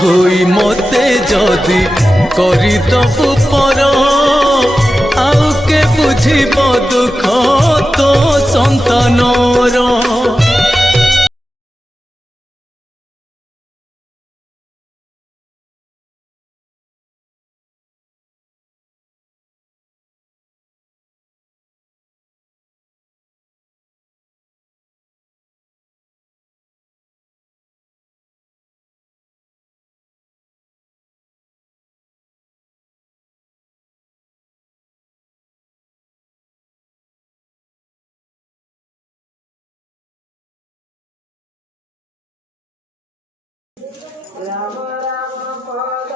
होई मते जदि करिदबु पर आउ के बुझिब दुख तो संतानर। राम राम पद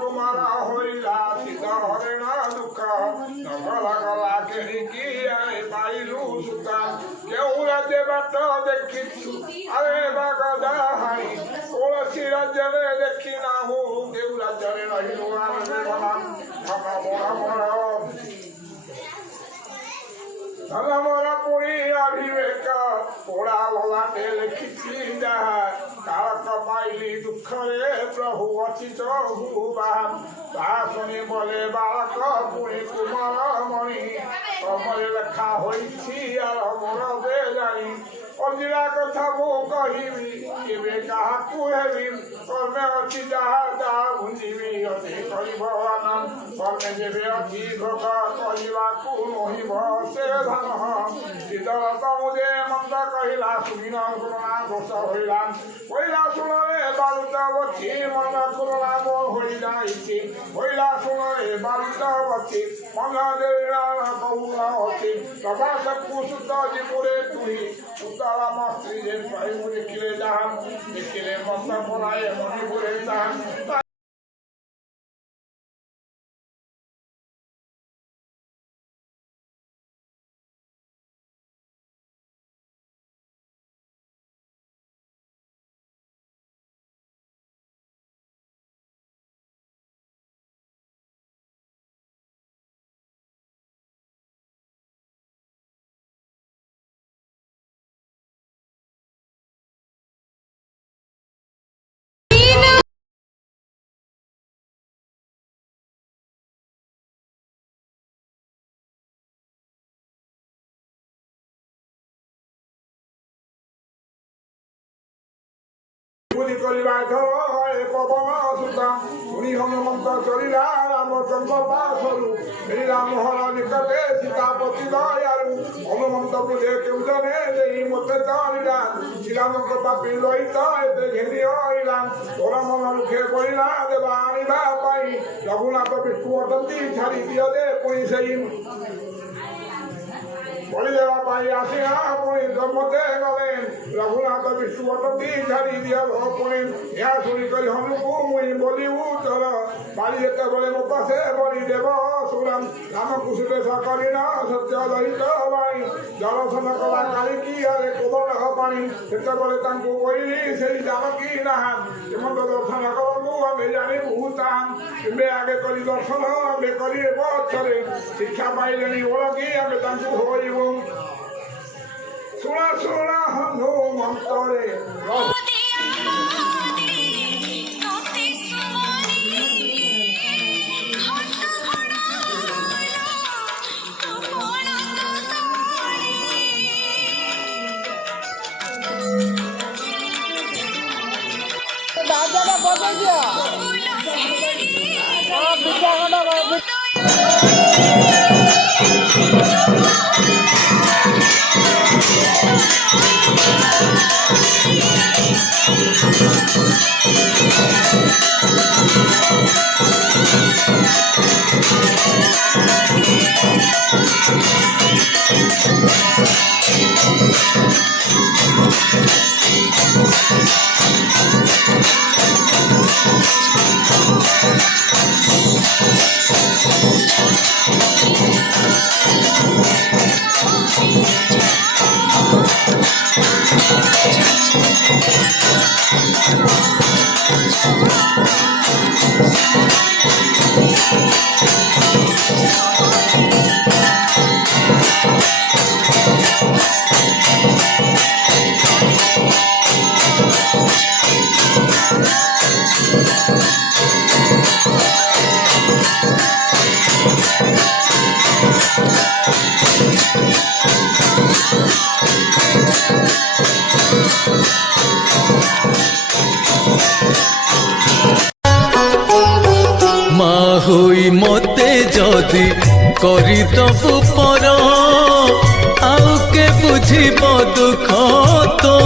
कुमार होइला सीधा हरण दुख नगल गला के पाइलु सुख केउ राज्य बाट देखी अरे बागदा हाई कोसी राज्य देखी नाहु केउ राज्य रहिलु आमे गला धनमरा पुरी अभिवेक पोड़ा ललाटे लिखी जहा कालक पाइली दुख रे प्रभु अचित शुनि बोले बालक पुणी कुमार मणि तमरे लेखा होइछि आर मोर दे जानी अंजिरा कथा मु कहिबी केबे काहाकु हेबी कर्मे अछि जहा जहा भुंजिबी अति करिब आनम कर्मे जेबे अछि भोग करिबाकु नहिब से धन सीधर तमुदे मंद कहिला सुनिन गुरुना दोष होइला होइला सुनरे बालुता बची मन गुरुना मो होई जाइछि होइला सुनरे बालुता बची मन देरा बहुला होछि सभा सब कुसुत जिपुरे तुही उतारा मस्त्री जे पाई मुरे किले जाम निकले मंद पराए मणिपुरे जाम पुरी कलिबा धरे पवन सुता पुरी हनुमंत चलिला रामचंद्र पासरु मेरा मोहन निकटे सीतापति दयालु हनुमंत पुजे केउजने देई मते चालिला श्रीरामक पापी लइत एते घेनी आइला तोरा मन लुखे कइला देवा आनिबा पाई रघुनाथ विष्णु अटंती छाड़ी दियो दे पुई सेई बलिदेवा पाई आसिया पुणी धर्मते गले रघुनाथ विष्णु अटंती छाड़ी दियो पुणी या सुनी कहि हनुकु मुई बोलिबु तोर ମାଳି ଯେତେବେଳେ ମୋ ପାଶେ ବଳି ଦେବ ସୁରାମ ରାମକୁ ସୁଦେଶ କରିନ ସତ୍ୟ ଦହିତ ବାଣୀ ଦର୍ଶନ କଲା କାଳିକି ଆରେ କୋଦଳ ପାଣି ସେତେବେଳେ ତାଙ୍କୁ କହିଲି ସେଇ ଜାନକୀ ନାହାନ ଏମନ୍ତ ଦର୍ଶନ କରନ୍ତୁ ଆମେ ଜାଣିବୁ ତାହାନ ତୁମେ ଆଗେ କରି ଦର୍ଶନ ଆମେ କରିବେ ପଛରେ ଶିକ୍ଷା ପାଇଲେଣି ଓଳକି ଆମେ ତାଙ୍କୁ ହୋଇବୁ ଶୁଣା ଶୁଣା ହନୁମନ୍ତରେ ବାଜାଟା ବଜେଇ ଦିଅ ପିଠା ଖଣ୍ଡ ହୋଇ ମତେ ଯଦି କରିଦବୁ ପର ଆଉ କେ ବୁଝିବ ଦୁଃଖ ତୋ